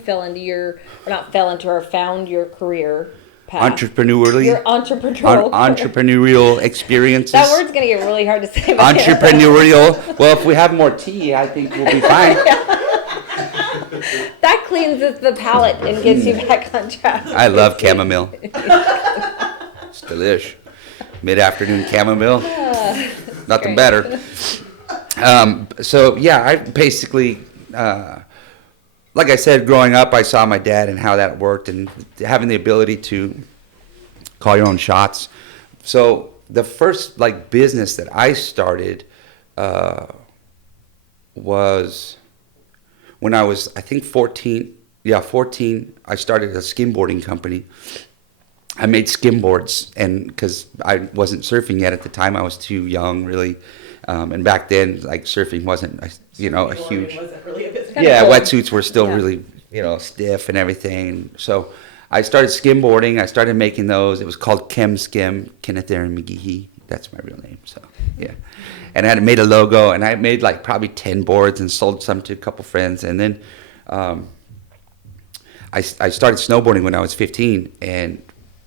found your career path. Entrepreneurially. Your entrepreneurial experiences. That word's going to get really hard to say. Entrepreneurial. Well, if we have more tea, I think we'll be fine. That cleanses the palate and gets you back on track. I love chamomile. It's delish. Mid-afternoon chamomile. Nothing better. So, yeah, I basically, like I said, growing up, I saw my dad and how that worked and having the ability to call your own shots. So the first, business that I started was when I was, I think, 14. Yeah, 14, I started a skimboarding company. I made skimboards, and because I wasn't surfing yet at the time, I was too young, really. And back then, surfing wasn't, a huge. Wasn't really a business. Yeah, wetsuits were still really, stiff and everything. So I started skimboarding. I started making those. It was called Chem Skim, Kenneth Ehren McGehee. That's my real name. So yeah, and I had made a logo, and I made probably 10 boards and sold some to a couple friends, and then I started snowboarding when I was 15, and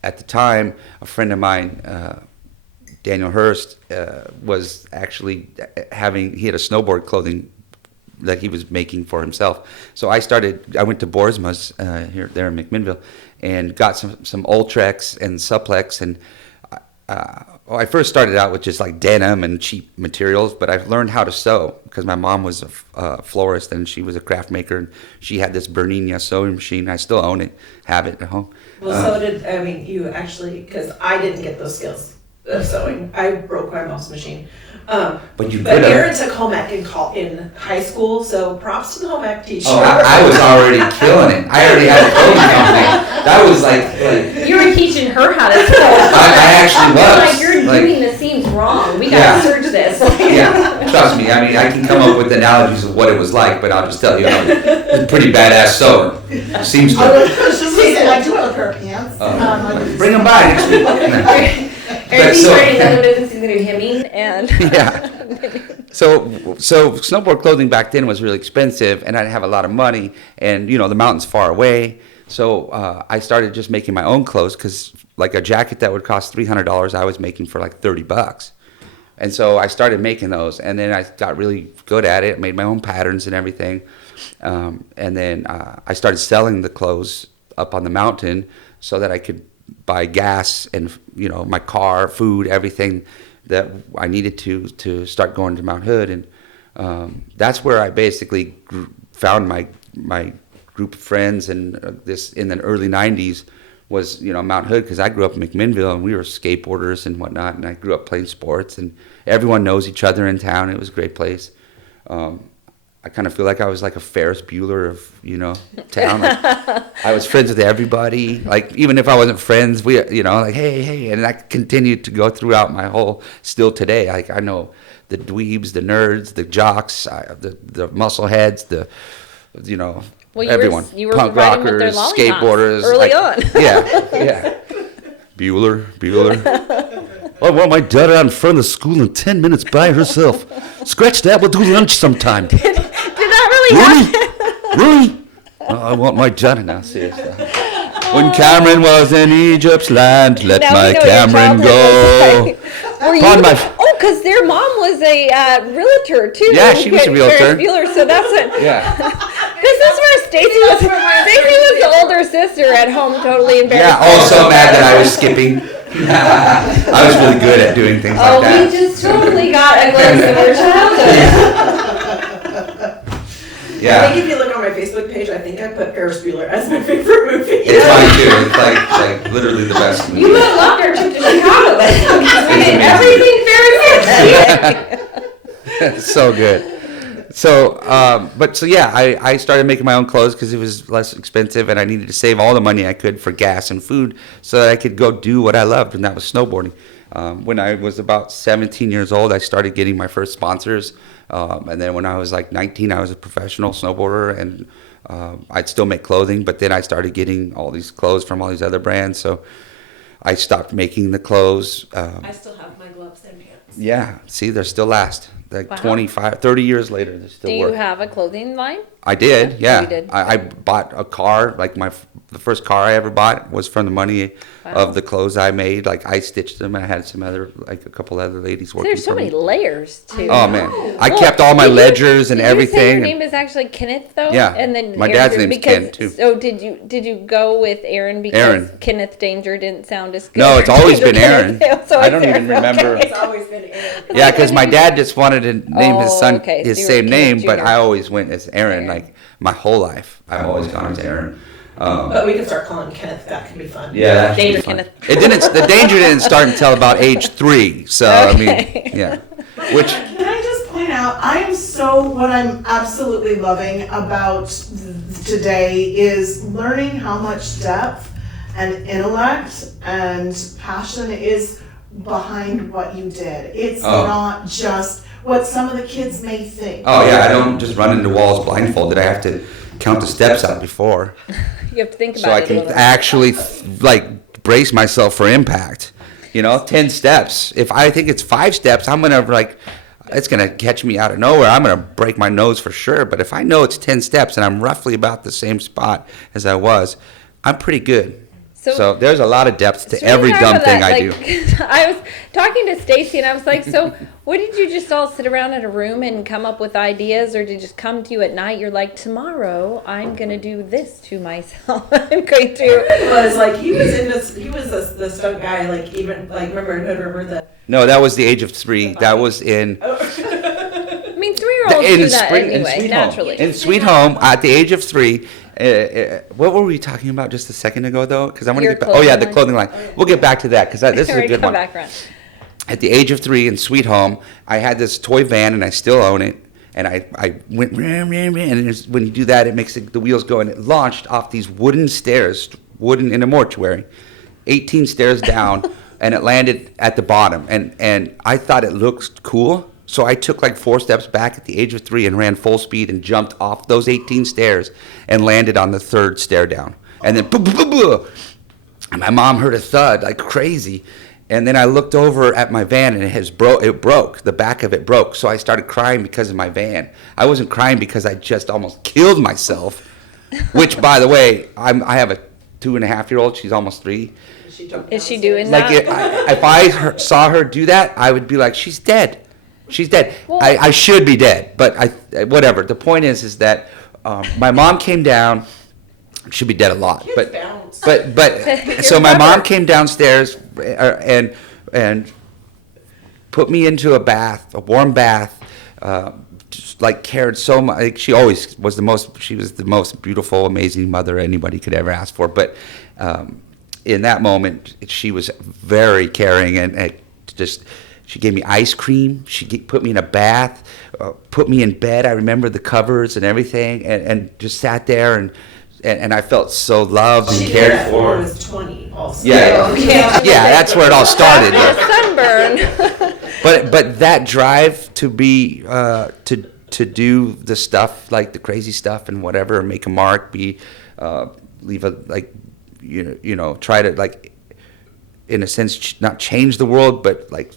at the time, a friend of mine, Daniel Hurst, was actually he had a snowboard clothing that he was making for himself. So I went to Boersma's there in McMinnville and got some Ultrex and Supplex, and I first started out with just denim and cheap materials, but I've learned how to sew because my mom was a florist and she was a craft maker, and she had this Bernina sewing machine. I still own it, have it at home. Well, you actually, because I didn't get those skills of sewing. I broke my mom's machine. But Aaron took home ec in high school, so props to the home ec teacher. Oh, I was already killing it. I already had a clothing company. That was You were teaching her how to sew. I actually was. You're doing the seams wrong. We gotta search this. Yeah, trust me. I can come up with analogies of what it was like, but I'll just tell you, I'm a pretty badass sewer. Seems to. I do have a pair of pants. Bring them by next week. He's starting another business. He's gonna do hemming and. Yeah. So snowboard clothing back then was really expensive, and I didn't have a lot of money, and the mountain's far away. So I started just making my own clothes, because a jacket that would cost $300, I was making for $30. And so I started making those, and then I got really good at it, made my own patterns and everything. And then I started selling the clothes up on the mountain so that I could buy gas and, my car, food, everything that I needed to start going to Mount Hood. And that's where I basically found my group of friends, and this in the early 90s was Mount Hood, because I grew up in McMinnville and we were skateboarders and whatnot, and I grew up playing sports and everyone knows each other in town. It was a great place. I kind of feel like I was like a Ferris Bueller of town. I was friends with everybody. Even if I wasn't friends, we hey, and that continued to go throughout my whole still today. I know the dweebs, the nerds, the jocks, the muscle heads, everyone. You were punk riding with rockers, their skateboarders. early on. Yeah. Bueller. I want my daughter out in front of the school in 10 minutes by herself. Scratch that, we'll do lunch sometime. Did that really happen? Really? I want my daughter now, seriously. When Cameron was in Egypt's land, let my Cameron go. Because their mom was a realtor too. Yeah, she was a realtor. So that's it. Yeah. This is where Stacy was the older sister at home, totally embarrassed. Yeah, also mad that I was skipping. I was really good at doing things like that. We just totally got a glimpse of your childhood. Yeah. I think if you look on my Facebook page, I think I put Ferris Bueller as my favorite movie. It's mine too. It's like literally the best movie. You would have loved our trip to Chicago, but we did everything Ferris Bueller. So good. So I started making my own clothes because it was less expensive, and I needed to save all the money I could for gas and food so that I could go do what I loved, and that was snowboarding. When I was about 17 years old, I started getting my first sponsors, and then when I was 19, I was a professional snowboarder, and I'd still make clothing, but then I started getting all these clothes from all these other brands, so I stopped making the clothes. I still have my gloves and pants. Yeah, see, they're still last. like Wow. 25, 30 years later, they still Do work. you have a clothing line? I did, yeah. you did. I bought a car, like the first car I ever bought was from the money Wow. of the clothes I made. Like I stitched them. I had some other, like a couple other ladies working There's so for many me. layers too. Oh man, I Well, kept all my did you- ledgers and did you say everything. your name is actually Kenneth though? Yeah. And then My Aaron- dad's name's because, Ken, too. So did you go with Aaron because Aaron. Kenneth Danger didn't sound as good? No, it's always been Aaron. So I it's don't even Aaron, remember. okay. It's always been Aaron. Yeah, because my dad just wanted to name his Oh, son okay. his So you same were name, Kenneth but Jr. I always went as Aaron. Aaron. Like my whole life, I've always gone as Aaron. But we can start calling Kenneth. That can be fun. Yeah, that should be Danger fun. Kenneth. It didn't. The danger didn't start until about age 3. So I Okay. mean, yeah. Which Can I just point out, what I'm absolutely loving about today is learning how much depth and intellect and passion is behind what you did. It's Oh. not just what some of the kids may think. oh yeah, I don't just run into walls blindfolded. I have to count the steps out before, You have to think about so I it a can little bit. actually like brace myself for impact. 10 steps. If I think it's 5 steps, I'm gonna it's gonna catch me out of nowhere. I'm gonna break my nose for sure. But if I know it's 10 steps and I'm roughly about the same spot as I was, I'm pretty good. So there's a lot of depth to So we every talk dumb about thing that, I do. I was talking to Stacy and I was like, so what did you just all sit around in a room and come up with ideas, or did it just come to you at night? You're like, tomorrow I'm going to do this to myself. I'm going to. It was like he was the stunt guy. Like even like remember the. No, that was the age of 3. That was in I mean, 3-year-olds do that anyway, Sweet naturally. Home. In Sweet Home, at the age of 3, what were we talking about just a second ago, though? Because I want to Your get back. Oh yeah, the clothing clothing line. We'll get back to that because this is a Alright, good come one. back around. At the age of 3 in Sweet Home, I had this toy van, and I still own it. And I went, and when you do that, it makes the wheels go, and it launched off these wooden stairs, in a mortuary, 18 stairs down, and it landed at the bottom. And I thought it looked cool, so I took like 4 steps back at the age of 3 and ran full speed and jumped off those 18 stairs and landed on the 3rd stair down. And then, boom, boom, boom, boom. And my mom heard a thud like crazy. And then I looked over at my van, and it broke. The back of it broke. So I started crying because of my van. I wasn't crying because I just almost killed myself, which, by the way, I have a 2.5-year-old. She's almost 3. Is she doing Like, that? if I saw her do that, I would be like, she's dead. She's dead. Well- I should be dead, but whatever. The point is that my mom came down. Should be dead a lot, Kids but bounce. You're so my mom clever. came downstairs and put me into a warm bath. Just like cared so much. Like, she always was she was the most beautiful, amazing mother anybody could ever ask for. But in that moment, she was very caring and just. She gave me ice cream. She put me in a bath, put me in bed. I remember the covers and everything, and just sat there and I felt so loved and She did cared that when I for. was 20 also. Yeah, Yeah. yeah, that's where it all started. Sunburn. But that drive to be to do the stuff, like the crazy stuff and whatever, make a mark, leave a try to, like, in a sense, not change the world, but like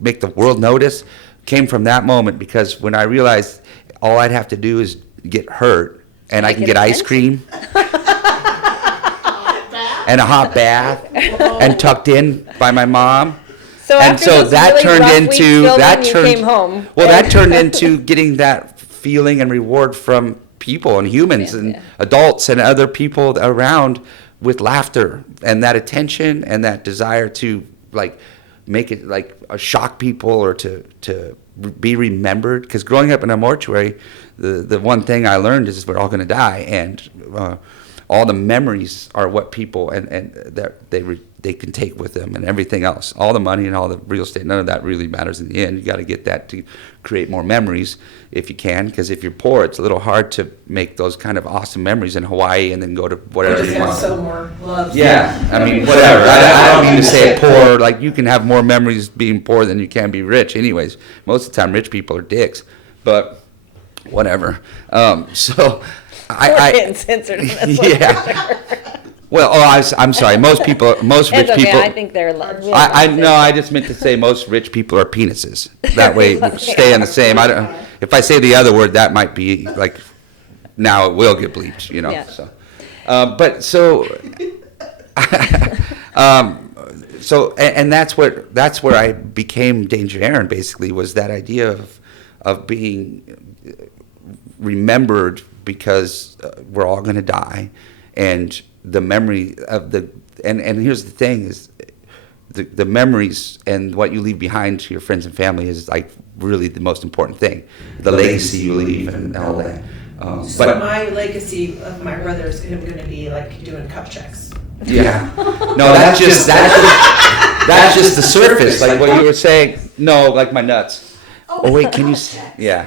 make the world notice, came from that moment. Because when I realized all I'd have to do is get hurt, and I can get ice cream and a hot bath and tucked in by my mom. So And after so those that really turned rough into- weeks filming, that you turned- came home. Well, that turned into getting that feeling and reward from people and humans and Yeah. adults and other people around with laughter and that attention and that desire to, like, make it like shock people or to be remembered. Because growing up in a mortuary, the one thing I learned is we're all going to die, and all the memories are what people and that they can take with them, and everything else, all the money and all the real estate, none of that really matters in the end. You got to get that to create more memories if you can, because if you're poor, it's a little hard to make those kind of awesome memories in Hawaii and then go to whatever Just you have want. so more love. Yeah, I mean, whatever. I don't mean to say poor. Like, you can have more memories being poor than you can be rich. Anyways, most of the time, rich people are dicks. But whatever. So We're I getting censored on this one. yeah. Well, I'm sorry. Most rich It's okay. people. I think they're. I just meant to say most rich people are penises. That way, we stay on the same. I don't. If I say the other word, that might be like. Now it will get bleeped, you know. Yeah. So, but so. And that's where I became Danger Ehren. Basically, was that idea of being remembered because we're all going to die, and the memory of and here's the thing is the memories and what you leave behind to your friends and family is like really the most important thing, the legacy you leave and all that. So But my legacy of my brother is going to be like doing cup checks. yeah, no, that's just the surface, like what you were saying. No, like my nuts. Oh wait, can you? Yeah.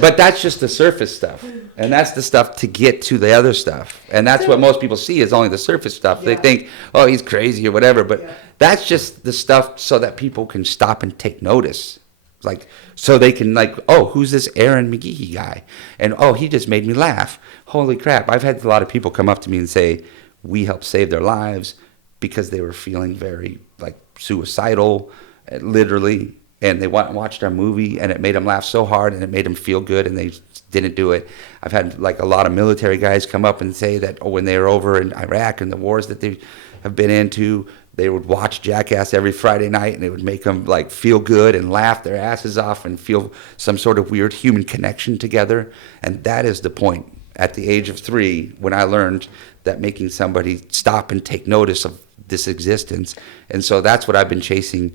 But that's just the surface stuff, and that's the stuff to get to the other stuff, and that's what most people see is only the surface stuff. They think, oh, he's crazy or whatever, but that's just the stuff so that people can stop and take notice, like so they can like, oh, who's this Aaron McGee guy, and oh, he just made me laugh. Holy crap! I've had a lot of people come up to me and say we helped save their lives because they were feeling very like suicidal, literally. And they watched our movie, and it made them laugh so hard, and it made them feel good, and they didn't do it. I've had like a lot of military guys come up and say that when they were over in Iraq and the wars that they have been into, they would watch Jackass every Friday night, and it would make them like feel good and laugh their asses off and feel some sort of weird human connection together. And that is the point. At the age of 3, when I learned that making somebody stop and take notice of this existence, and so that's what I've been chasing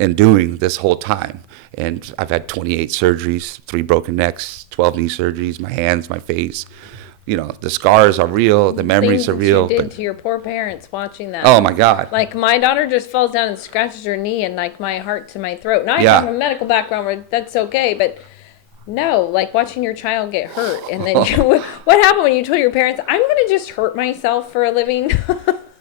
and doing this whole time. And I've had 28 surgeries, 3 broken necks, 12 knee surgeries, my hands, my face. You know, the scars are real, the memories are real. Things that you did to your poor parents watching that. Oh my God. Like my daughter just falls down and scratches her knee, and like my heart to my throat. Now I Yeah. have a medical background where that's okay, but no, like watching your child get hurt, and then what happened when you told your parents, "I'm going to just hurt myself for a living"?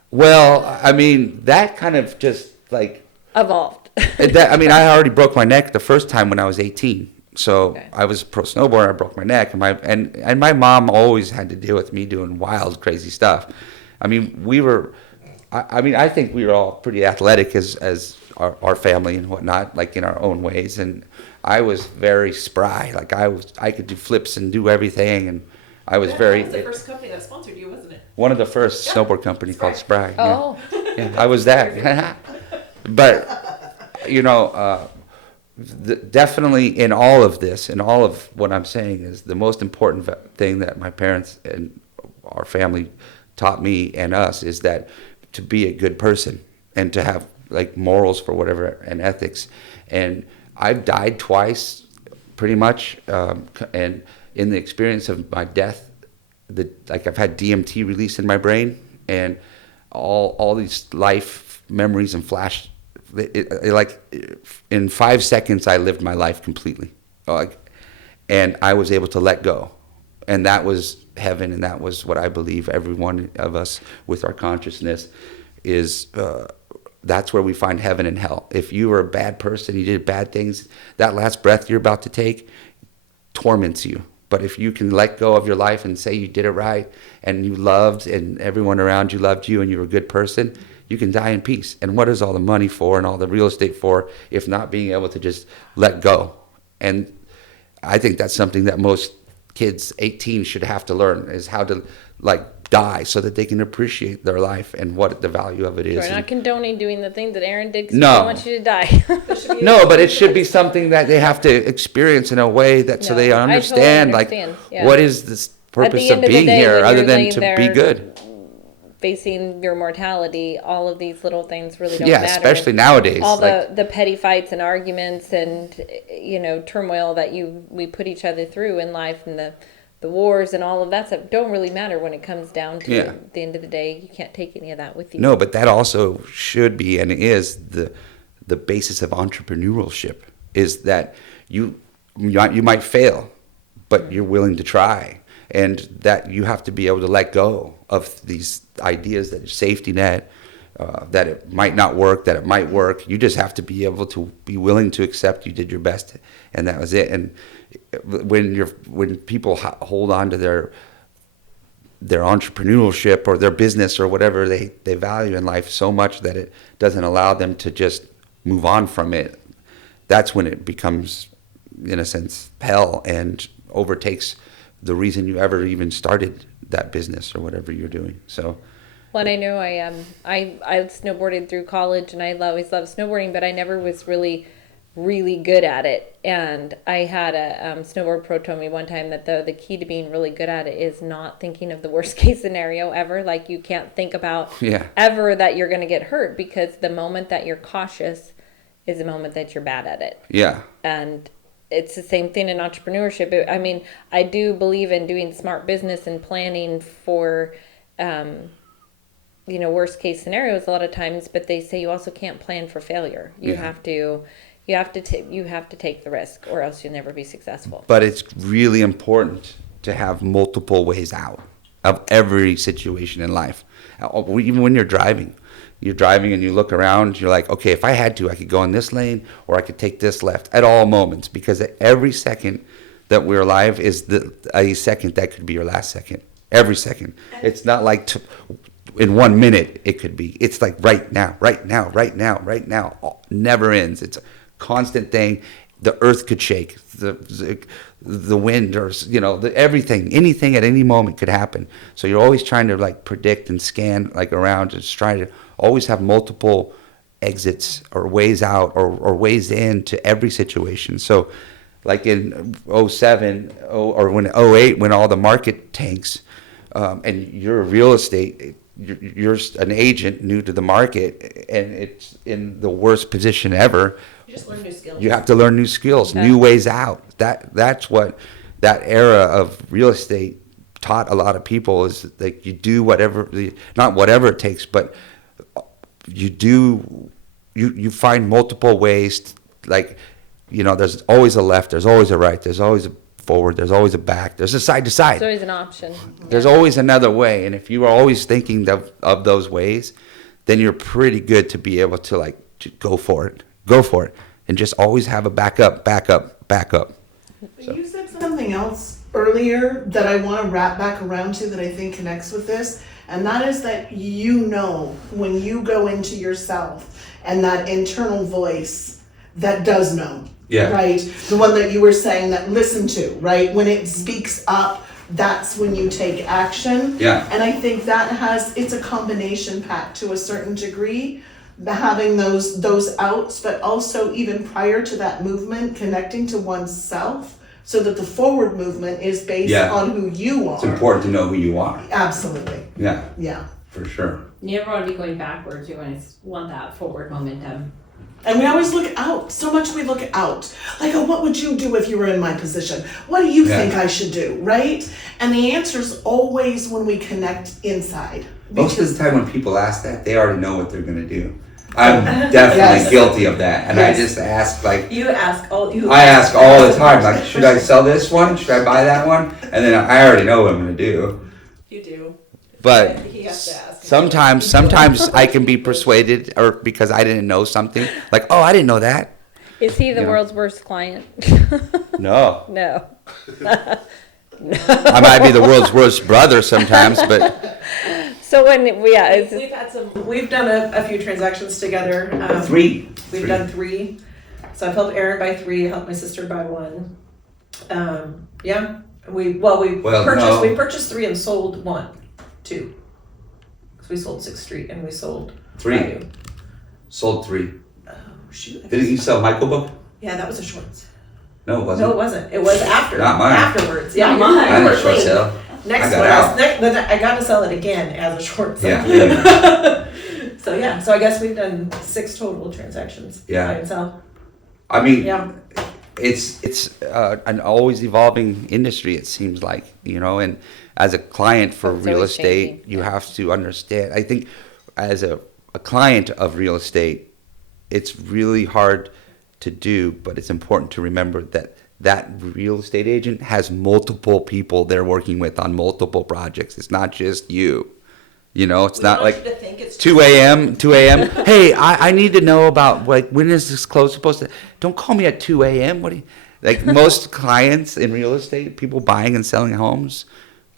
Well, I mean, that kind of just like Evolved. I already broke my neck the first time when I was 18. So Okay. I was a pro snowboarder. I broke my neck, and my mom always had to deal with me doing wild, crazy stuff. I mean, I think we were all pretty athletic as our family and whatnot, like in our own ways. And I was very spry. Like I could do flips and do everything, and I was very. That was the first company that sponsored you, wasn't it? One of the first snowboard company called Spry. Oh. Yeah, I was that. But, you know, definitely in all of this, in all of what I'm saying is the most important thing that my parents and our family taught me and us is that to be a good person and to have like morals for whatever and ethics. And I've died twice pretty much. And in the experience of my death, I've had DMT released in my brain, and all these life memories and flash. Like in 5 seconds, I lived my life completely, and I was able to let go, and that was heaven, and that was what I believe every one of us with our consciousness is. That's where we find heaven and hell. If you were a bad person, you did bad things, that last breath you're about to take torments you. But if you can let go of your life and say you did it right, and you loved, and everyone around you loved you, and you were a good person, you can die in peace. And what is all the money for and all the real estate for if not being able to just let go? And I think that's something that most kids 18 should have to learn, is how to like die so that they can appreciate their life and what the value of it is. We're not condoning doing the thing that Aaron did 'cause No. we don't want you to die. No, but it should be something that they have to experience in a way that so No, they I totally understand, understand, like yeah. what is this purpose end of of the being day, here when other you're than laying to be there good. Facing your mortality, all of these little things really don't Yeah, matter. especially nowadays. All like, the petty fights and arguments and turmoil that we put each other through in life, and the wars and all of that stuff don't really matter when it comes down to Yeah. the end of the day. You can't take any of that with you. no, but that also should be and is the basis of entrepreneurship, is that you might fail, but you're willing to try, and that you have to be able to let go of these ideas that safety net, that it might not work, that it might work. You just have to be able to be willing to accept you did your best, and that was it. And when people hold on to their their entrepreneurship or their business or whatever they value in life so much that it doesn't allow them to just move on from it. That's when it becomes, in a sense, hell and overtakes the reason you ever even started that business or whatever you're doing. So, well, I know I snowboarded through college, and I always loved snowboarding, but I never was really good at it. And I had a snowboard pro told me one time that the key to being really good at it is not thinking of the worst case scenario ever. Like, you can't think about ever that you're going to get hurt, because the moment that you're cautious is the moment that you're bad at it. Yeah. And it's the same thing in entrepreneurship. I mean, I do believe in doing smart business and planning for, worst case scenarios a lot of times, but they say you also can't plan for failure. You have to take the risk, or else you'll never be successful. But it's really important to have multiple ways out of every situation in life. Even when you're driving and you look around, you're like, okay, if I had to, I could go in this lane or I could take this left at all moments, because at every second that we're alive is a second that could be your last second. Every second. It's not like in 1 minute it could be. It's like right now. Never ends. It's a constant thing. The earth could shake. The wind, or everything, anything at any moment could happen. So you're always trying to like predict and scan like around, just trying to always have multiple exits or ways out or ways in to every situation. So like in 07 or when 08, when all the market tanks, and you're a real estate, you're an agent new to the market, and it's in the worst position ever. You just learn new skills. You have to learn new skills, new ways out. That's what that era of real estate taught a lot of people, is like you do not whatever it takes, but you find multiple ways. There's always a left, there's always a right, there's always a forward, there's always a back, there's a side to side. There's always an option. There's always another way, and if you are always thinking of those ways, then you're pretty good to be able to go for it, and just always have a backup. So. You said something else earlier that I want to wrap back around to that I think connects with this, and that is that when you go into yourself and that internal voice that does know. Yeah. Right? The one that you were saying that listen to, right? When it speaks up, that's when you take action. Yeah. And I think it's a combination pack to a certain degree, having those outs, but also even prior to that movement, connecting to oneself so that the forward movement is based on who you are. It's important to know who you are. Absolutely. Yeah. Yeah. For sure. You never want to be going backwards. You want that forward momentum. And we always look out. So much we look out. Like, what would you do if you were in my position? What do you think I should do, right? And the answer is always when we connect inside. Most of the time when people ask that, they already know what they're going to do. I'm definitely guilty of that. And I just ask, You ask all the time, like, should I sell this one? Should I buy that one? And then I already know what I'm going to do. You do. But He has to ask. sometimes I can be persuaded, or because I didn't know something. Like, oh, I didn't know that. Is he the world's worst client? No. No. I might be the world's worst brother sometimes, but... So We've done a few transactions together. 3. We've done 3. So I've helped Aaron buy 3, helped my sister buy 1. We purchased 3 and sold 2. So we sold 6th Street and we sold 3. Bayou. Sold 3. Oh shoot! Didn't you sell Michael book? Yeah, that was a short. No, it wasn't. No, it wasn't. It was after. Not mine. Afterwards. Yeah, Not mine. I had a short sale. Next I one, got out. I got to sell it again as a short sale. Yeah. So I guess we've done 6 total transactions. Yeah. Buy and sell. I mean, Yeah. it's an always evolving industry, it seems like, and as a client for It's real always estate, changing. you have to understand. I think as a client of real estate, it's really hard to do, but it's important to remember that real estate agent has multiple people they're working with on multiple projects. It's not just you. It's not like 2 a.m. Hey, I need to know about when is this close supposed to? Don't call me at 2 a.m. What do you? Most clients in real estate, people buying and selling homes,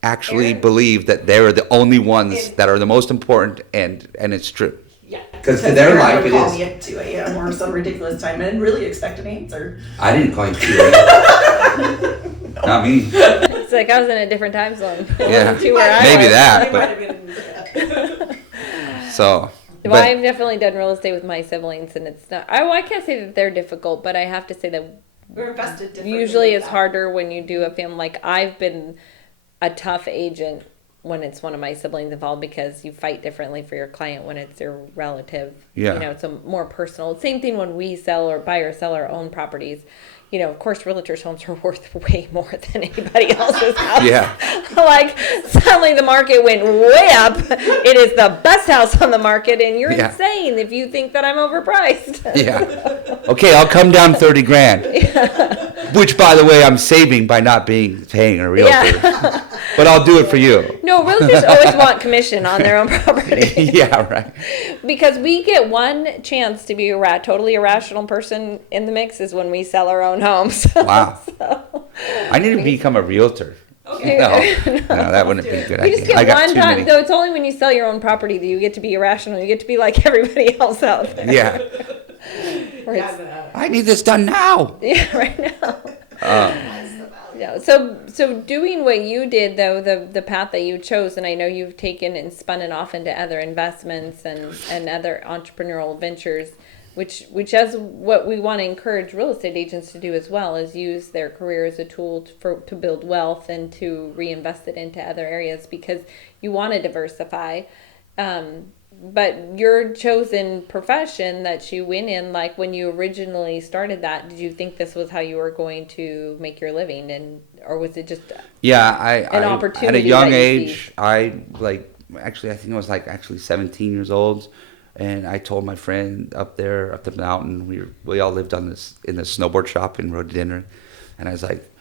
actually Ehren? believe that they're the only ones that are the most important, and it's true. Yeah. 'Cause to their Ehren life would it call is. me at 2 a.m. or some ridiculous time and really expect an answer. I didn't call you 2 Not me. It's like I was in a different time zone. Yeah. To where I Maybe was. that, It but might have been. so. Well, But I've definitely done real estate with my siblings, and it's not. I can't say that they're difficult, but I have to say that We're invested differently. usually with it's that. harder when you do a family. Like I've been a tough agent when it's one of my siblings involved because you fight differently for your client when it's your relative. Yeah. You know, it's a more personal. Same thing when we sell or buy or sell our own properties. You know, of course, realtors' homes are worth way more than anybody else's house. Yeah. Like suddenly the market went way up. It is the best house on the market, and you're Yeah. insane if you think that I'm overpriced. Yeah. Okay, I'll come down 30 grand. Which, by the way, I'm saving by not paying a realtor. Yeah. But I'll do it for you. No, realtors always want commission on their own property. Yeah, right. Because we get one chance to be a totally irrational person in the mix is when we sell our own homes. Wow. So, I need to become a realtor. Okay. No, that wouldn't be a good we just idea. I get got one too time, many. though it's only when you sell your own property that you get to be irrational. You get to be like everybody else out there. Yeah. Where it's- I need this done now. yeah, right now. Yeah. So doing what you did though, the path that you chose, and I know you've taken and spun it off into other investments and other entrepreneurial ventures, which is what we want to encourage real estate agents to do as well, is use their career as a tool to build wealth and to reinvest it into other areas because you want to diversify. But your chosen profession that you went in, like when you originally started that, did you think this was how you were going to make your living, or was it just Yeah, an at opportunity a young that you age, I think I was actually 17 years old, and I told my friend up the mountain, we all lived in this snowboard shop in Rhododendron, and I was like,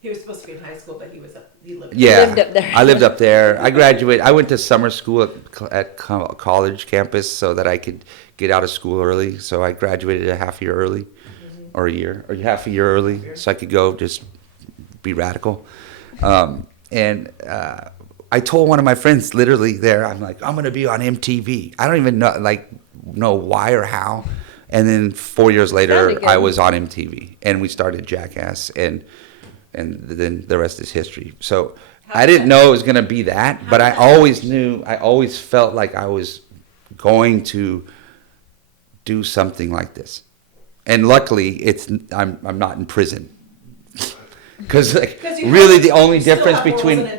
He was supposed to be in high school, but he lived. yeah, lived up there. I lived up there. I graduated. I went to summer school at college campus so that I could get out of school early. So I graduated a half year early, or half a year early, so I could go just be radical. And I told one of my friends literally there, I'm like, I'm gonna be on MTV. I don't even know why or how. And then 4 years later, Sounded good. I was on MTV, and we started Jackass, and then the rest is history. So I didn't know it was going to be that, but I always felt like I was going to do something like this. And luckily, I'm not in prison. Because really the only difference between...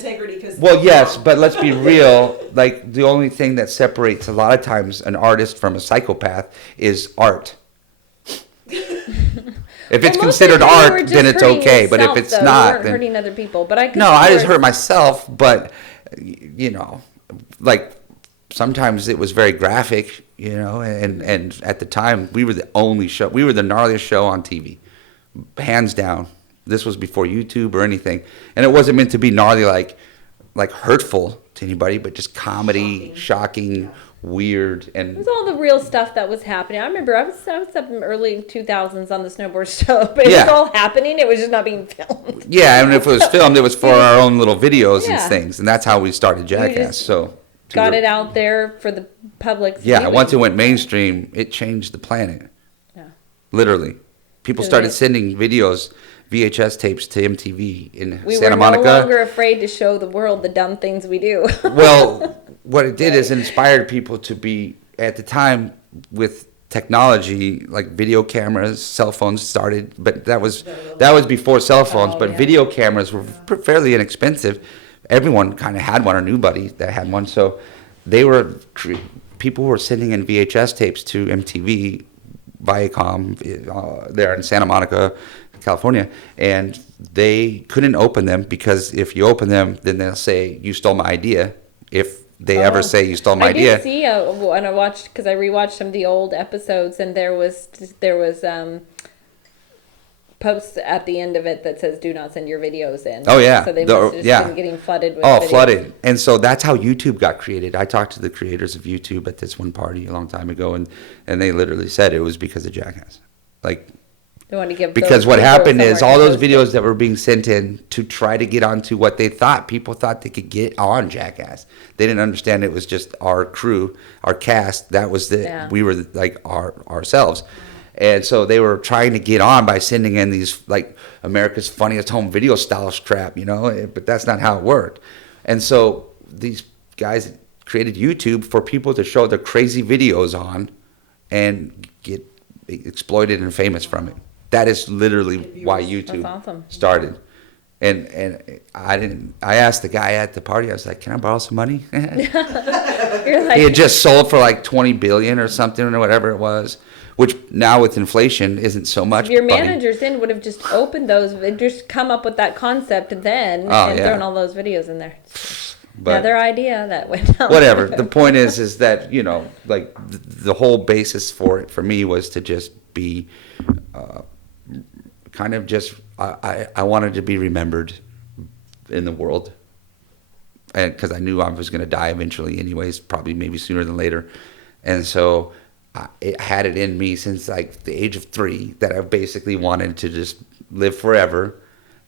Well, yes, but let's be real. Like, the only thing that separates a lot of times an artist from a psychopath is art. If it's Well, most considered of you were art, just then it's hurting okay. But if yourself, it's though. You not, weren't then hurting other people. But I could no, see I where just hurt myself. But like sometimes it was very graphic, And at the time, we were the only show. We were the gnarliest show on TV, hands down. This was before YouTube or anything, and it wasn't meant to be gnarly, like hurtful to anybody, but just comedy, shocking, weird, and It was all the real stuff that was happening. I remember I was up in early 2000s on the snowboard show, but it was all happening. It was just not being filmed. yeah. And if it was filmed, it was for our own little videos Yeah. and things, and that's how we started Jackass. just So Got it out there for the public. Yeah, viewing. once it went mainstream, it changed the planet. Yeah. Literally, people So started they- sending videos, VHS tapes to MTV in We Santa were Monica. no longer afraid to show the world the dumb things we do. Well, what it did is it inspired people to be, at the time, with technology, like video cameras, cell phones started, but that was before cell phones, but video cameras were fairly inexpensive. Everyone kind of had one or knew buddy that had one, so people were sending in VHS tapes to MTV, Viacom, there in Santa Monica, California, and they couldn't open them because if you open them, then they'll say you stole my idea. If they ever say you stole my idea. I did see, and I watched, because I rewatched some of the old episodes, and there was posts at the end of it that says "Do not send your videos in." Oh yeah, so they must have just been getting flooded with. Oh, videos. flooded, and so that's how YouTube got created. I talked to the creators of YouTube at this one party a long time ago, and they literally said it was because of Jackass. Like, They want to give Because those what people happened is somewhere all to those post it. videos that were being sent in to try to get onto what they thought people thought they could get on Jackass. They didn't understand it was just our crew, our cast. That was we were like ourselves. And so they were trying to get on by sending in these like America's Funniest Home Video style crap, but that's not how it worked. And so these guys created YouTube for people to show their crazy videos on and get exploited and famous from it. That is literally why YouTube awesome. started. And I asked the guy at the party, I was like, can I borrow some money? You're like, He had just sold for like 20 billion or something or whatever it was, which now with inflation isn't so much. your money. managers then would have just opened those, just come up with that concept then Oh, and yeah. thrown all those videos in there. But Another idea that went out. whatever. The point is that, like the whole basis for it for me was to just be kind of just, I wanted to be remembered in the world. And because I knew I was going to die eventually anyways, probably maybe sooner than later. And so I had it in me since like the age of 3 that I basically wanted to just live forever.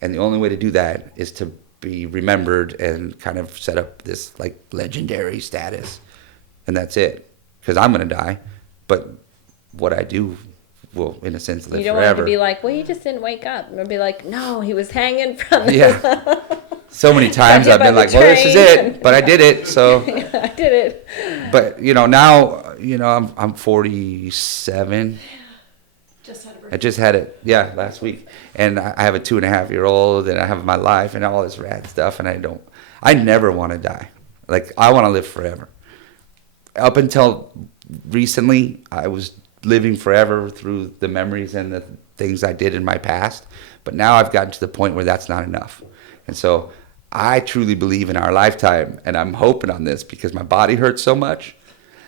And the only way to do that is to be remembered and kind of set up this like legendary status. And that's it. Because I'm going to die. But what I do will, in a sense, live You don't forever. want it to be like, well, he just didn't wake up. It'll be like, no, he was hanging from the Yeah. So many times Hit I've by been the like, well, this is train. it. But I did it. So, I did it. but now, I'm 47. Just had a I birthday. just had it, last week. And I have a 2.5-year-old and I have my life and all this rad stuff. And I never want to die. Like, I want to live forever. Up until recently, I was living forever through the memories and the things I did in my past. But now I've gotten to the point where that's not enough. And so I truly believe in our lifetime. And I'm hoping on this because my body hurts so much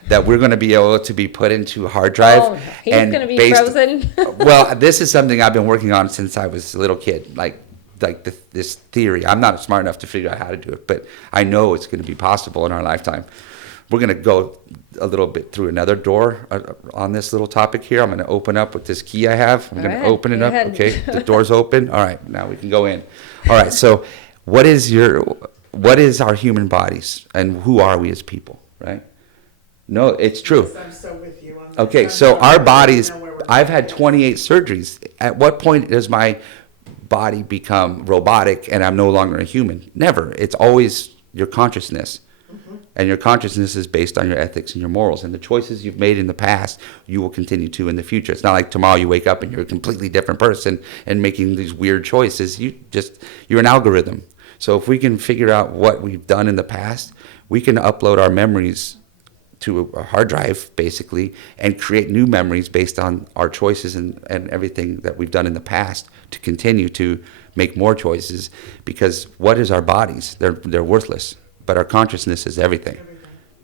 that we're going to be able to be put into a hard drive. Oh, he's and going to be based- frozen. Well, this is something I've been working on since I was a little kid, like this theory. I'm not smart enough to figure out how to do it, but I know it's going to be possible in our lifetime. We're going to go a little bit through another door on this little topic here. I'm going to open up with this key I have. I'm All going to right, open it go up. ahead. Okay, the door's open. All right, now we can go in. All right, so what is our human bodies and who are we as people, right? No, it's true. I'm so with you on that. Okay, I'm so so our with bodies, you. I know where we're I've going. had 28 surgeries. At what point does my body become robotic and I'm no longer a human? Never. It's always your consciousness. And your consciousness is based on your ethics and your morals. And the choices you've made in the past, you will continue to in the future. It's not like tomorrow you wake up and you're a completely different person and making these weird choices. You're an algorithm. So if we can figure out what we've done in the past, we can upload our memories to a hard drive, basically, and create new memories based on our choices and everything that we've done in the past to continue to make more choices. Because what is our bodies? They're worthless. But our consciousness is everything.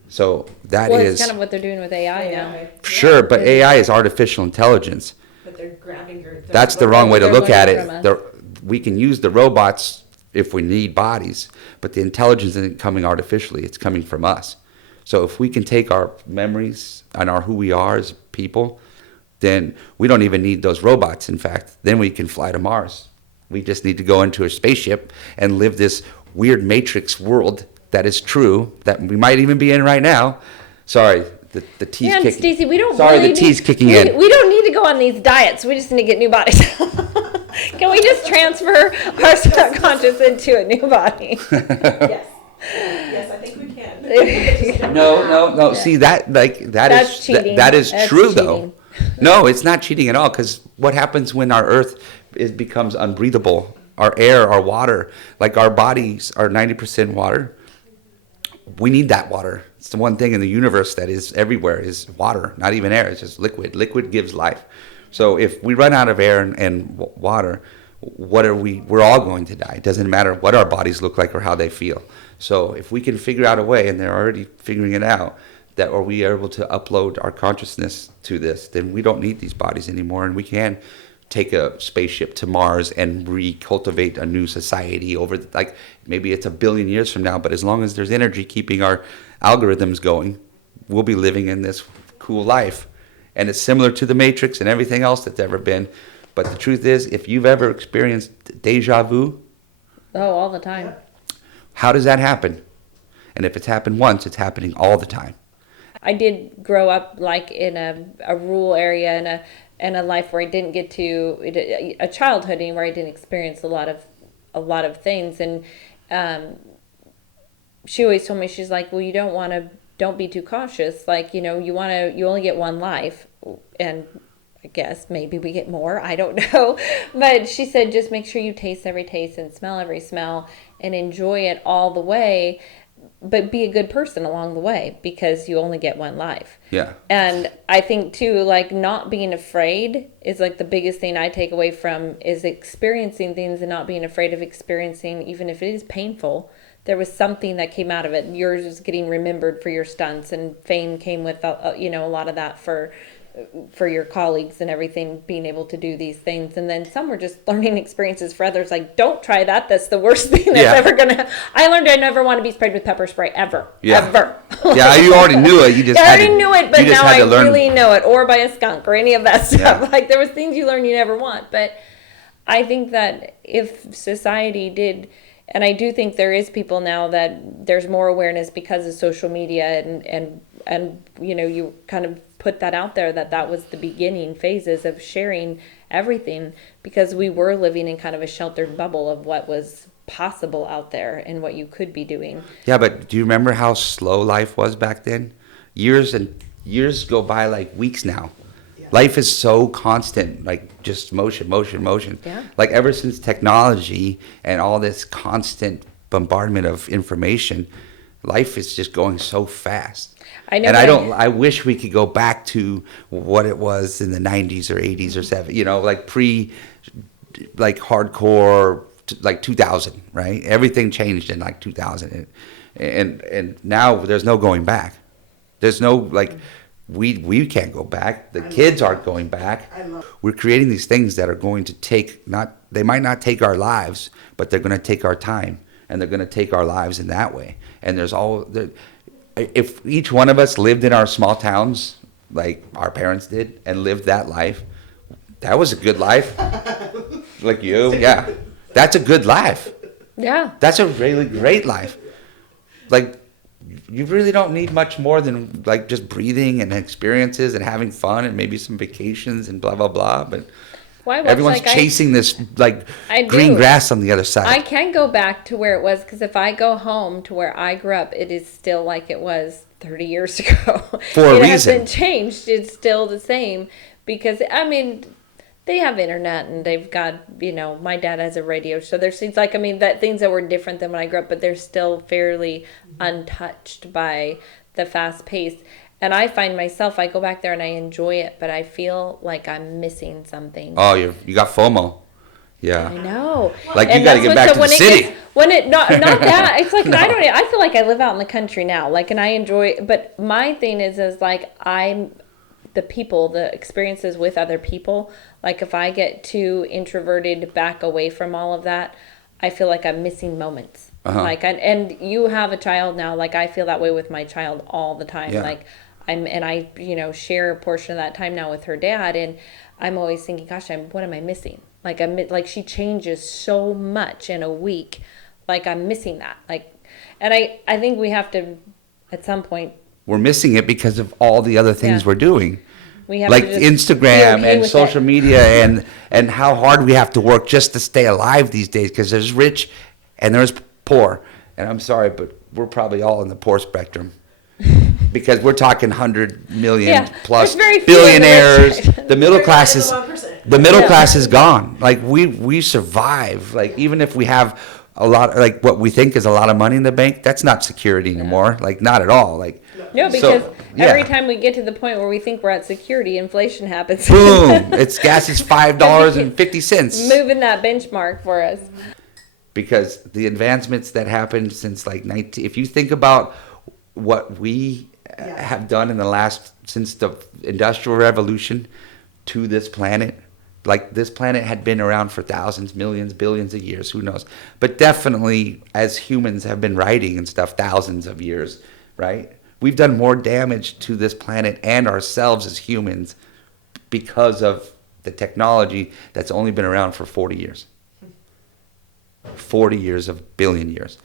So that Well, is it's kind of what they're doing with AI now. sure, but AI is artificial intelligence. But they're grabbing your. That's the wrong way to they're look at learning it. from We can use the robots if we need bodies, but the intelligence isn't coming artificially. It's coming from us. So if we can take our memories and who we are as people, then we don't even need those robots. In fact, then we can fly to Mars. We just need to go into a spaceship and live this weird matrix world that is true, that we might even be in right now. Sorry, the tea's Yeah, and kicking. Stacey, we don't Sorry, really the tea's kicking we, in. We don't need to go on these diets. We just need to get new bodies. Can we just transfer our subconscious into a new body? Yes. Yes, I think we can. No. See that That's is cheating. that is That's true cheating. though. No, it's not cheating at all. Because what happens when our Earth becomes unbreathable? Our air, our water, like our bodies are 90% water. We need that water. It's the one thing in the universe that is everywhere is water, not even air. It's just liquid. Liquid gives life. So if we run out of air and water, what are we? We're all going to die. It doesn't matter what our bodies look like or how they feel. So if we can figure out a way, and they're already figuring it out, that or we are able to upload our consciousness to this, then we don't need these bodies anymore, and we can take a spaceship to Mars and recultivate a new society over, like, maybe it's 1 billion years from now, but as long as there's energy keeping our algorithms going, we'll be living in this cool life. And it's similar to the Matrix and everything else that's ever been, But the truth is, if you've ever experienced deja vu, Oh, all the time. how does that happen? And if it's happened once, it's happening all the time. I did grow up like in a rural area and a life where I didn't get to a childhood where I didn't experience a lot of things. And she always told me, she's like, well, don't be too cautious. Like, you only get one life. And I guess maybe we get more. I don't know. But she said, just make sure you taste every taste and smell every smell and enjoy it all the way. But be a good person along the way, because you only get one life. Yeah. And I think too, like, not being afraid is like the biggest thing I take away from is experiencing things and not being afraid of experiencing, even if it is painful. There was something that came out of it. Yours was getting remembered for your stunts, and fame came with a lot of that for your colleagues and everything, being able to do these things. And then some were just learning experiences for others. Like, don't try that. That's the worst thing that's ever gonna. I learned I never want to be sprayed with pepper spray ever. Yeah. Ever. Yeah, you already knew it. You just I already knew it, but now I learn. really know it. Or by a skunk or any of that stuff. Yeah. Like, there was things you learn you never want. But I think that if society did, and I do think there is people now that there's more awareness because of social media and you kind of put that out there that was the beginning phases of sharing everything, because we were living in kind of a sheltered bubble of what was possible out there and what you could be doing. Yeah, but do you remember how slow life was back then? Years and years go by like weeks now. Yeah. Life is so constant, like just motion. Yeah. Like ever since technology and all this constant bombardment of information, life is just going so fast. I know. And I wish we could go back to what it was in the 90s or 80s or 70s, like like hardcore, like 2000, right? Everything changed in like 2000. And now there's no going back. There's no, like, we can't go back. The kids aren't going back. We're creating these things that are going to they might not take our lives, but they're going to take our time, and they're going to take our lives in that way. And if each one of us lived in our small towns like our parents did and lived that life, that was a good life. Like you, yeah. That's a good life. Yeah. That's a really great life. Like, you really don't need much more than like just breathing and experiences and having fun and maybe some vacations and blah, blah, blah. But everyone's chasing this like green grass on the other side. I can go back to where it was, because if I go home to where I grew up, it is still like it was 30 years ago. For a reason. It hasn't changed. It's still the same, because, I mean, they have internet and they've got, my dad has a radio show. There's things like, that things that were different than when I grew up, but they're still fairly untouched by the fast pace. And I find myself, I go back there and I enjoy it, but I feel like I'm missing something. Oh, you got FOMO. Yeah. I know. Like, you got to get back to the city. Not that, it's like, I feel like I live out in the country now. Like, and I enjoy, but my thing is like, the experiences with other people. Like, if I get too introverted back away from all of that, I feel like I'm missing moments. Uh-huh. Like, and you have a child now. Like, I feel that way with my child all the time. Yeah. Like, I share a portion of that time now with her dad, and I'm always thinking, gosh, what am I missing? Like, she changes so much in a week. Like, I'm missing that. Like, and I think we have to, at some point. We're missing it because of all the other things we're doing. We have like to just Instagram be okay and with social it. media and how hard we have to work just to stay alive these days, because there's rich and there's poor. And I'm sorry, but we're probably all in the poor spectrum. Because we're talking 100 million plus billionaires. The middle class is gone. Like, we survive. Like, even if we have a lot, like what we think is a lot of money in the bank, that's not security anymore. Like, not at all. Like, no, because every time we get to the point where we think we're at security, inflation happens. Boom! Gas is $5.50. Moving that benchmark for us. Because the advancements that happened since like if you think about what we have done in the since the Industrial Revolution to this planet, like, this planet had been around for thousands, millions, billions of years, who knows? But definitely, as humans have been writing and stuff, thousands of years, right? We've done more damage to this planet and ourselves as humans because of the technology that's only been around for 40 years. 40 years of billion years.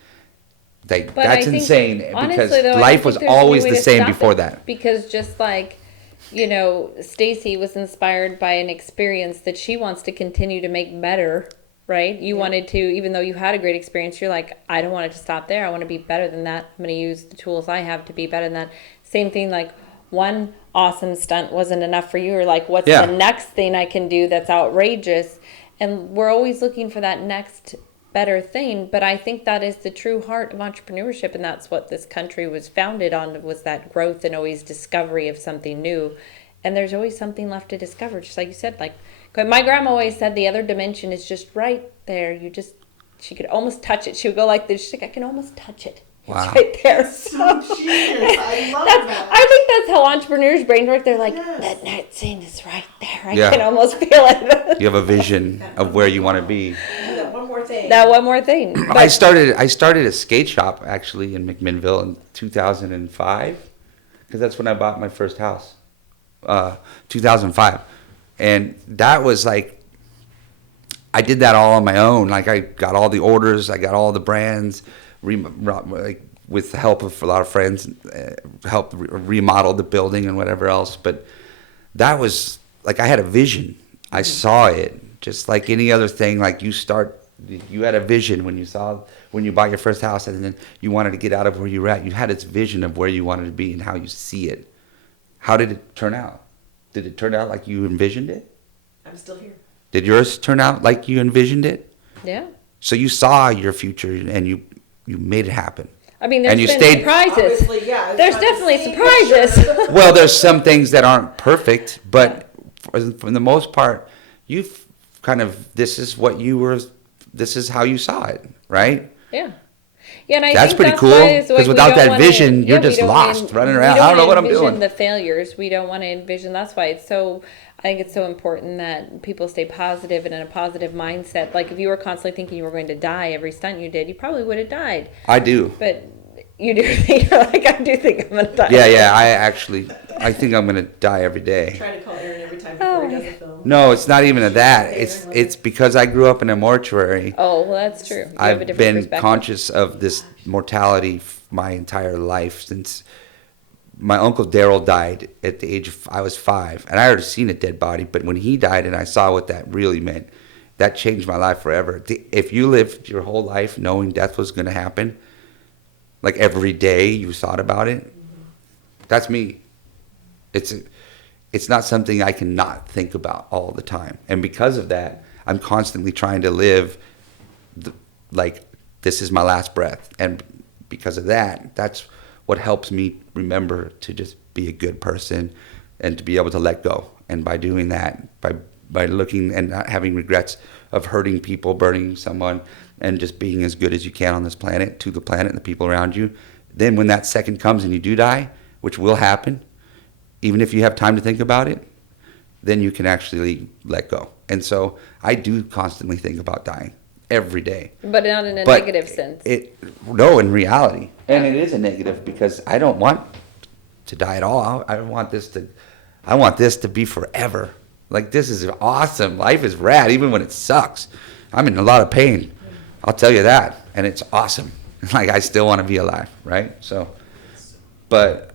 Like, But that's I think, insane because honestly, though, I life don't was think there's any always way the to same stop before it, that. Because just like, you know, Stacy was inspired by an experience that she wants to continue to make better, right? You wanted to, even though you had a great experience, you're like, I don't want it to stop there. I want to be better than that. I'm going to use the tools I have to be better than that. Same thing, like one awesome stunt wasn't enough for you, or like, what's Yeah. the next thing I can do that's outrageous? And we're always looking for that next better thing, but I think that is the true heart of entrepreneurship, and that's what this country was founded on, was that growth and always discovery of something new. And there's always something left to discover, just like you said. Like my grandma always said, the other dimension is just right there. She could almost touch it. She would go like this. She's like, I can almost touch it. Wow. It's right there. So genius. I love That's, that. I think that's how entrepreneurs' brains work. They're like, Yes. that night scene is right there. I Yeah. can almost feel it. You have a vision of where you want to be. And that one more thing. Now, one more thing. I started a skate shop actually in McMinnville in 2005, because that's when I bought my first house, 2005, and that was like, I did that all on my own. Like, I got all the orders, I got all the brands, like with the help of a lot of friends, helped remodel the building and whatever else. But that was like, I had a vision. I saw it just like any other thing. Like, you had a vision when you bought your first house, and then you wanted to get out of where you were at. You had this vision of where you wanted to be and how you see it. How did it turn out? Did it turn out like you envisioned it? I'm still here. Did yours turn out like you envisioned it? Yeah. So you saw your future and you made it happen. I mean, there's And you been stayed- surprises. Obviously, yeah. it's There's not the definitely same surprises. picture. Well, there's some things that aren't perfect, but for the most part, you've kind of, this is how you saw it, right? Yeah. Yeah, and I That's think pretty that's cool, why it's like 'cause we without don't that wanna- vision, you're we just don't lost, running we around. I don't know what I'm envision doing. the failures. We don't want to envision. That's why it's so. I think it's so important that people stay positive and in a positive mindset. Like, if you were constantly thinking you were going to die every stunt you did, you probably would have died. I do. But you do think, you're like, I do think I'm going to die. Yeah. I think I'm gonna die every day. Try to call Aaron every time before he does a film. No, it's not even that. It's because I grew up in a mortuary. Oh, well, that's true. You have a I've different been perspective. conscious of this mortality my entire life, since my uncle Daryl died at the age of, I was 5, and I already seen a dead body, but when he died and I saw what that really meant, that changed my life forever. If you lived your whole life knowing death was going to happen, like every day you thought about it, that's me. It's not something I can not think about all the time. And because of that, I'm constantly trying to live like this is my last breath. And because of that, that's what helps me remember to just be a good person and to be able to let go. And by doing that, by looking and not having regrets of hurting people, burning someone, and just being as good as you can on this planet, to the planet and the people around you, then when that second comes and you do die, which will happen, even if you have time to think about it, then you can actually let go. And so I do constantly think about dying every day. But not in a But negative sense. No, in reality. And it is a negative because I don't want to die at all. I want this to be forever. Like, this is awesome. Life is rad, even when it sucks. I'm in a lot of pain. I'll tell you that. And it's awesome. Like, I still want to be alive, right? So, but,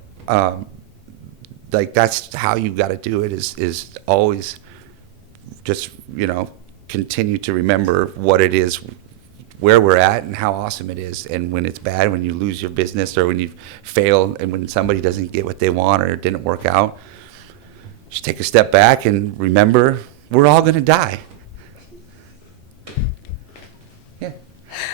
like, that's how you got to do it, is always just, continue to remember what it is, where we're at, and how awesome it is. And when it's bad, when you lose your business, or when you fail, and when somebody doesn't get what they want, or it didn't work out, just take a step back and remember we're all going to die. Yeah.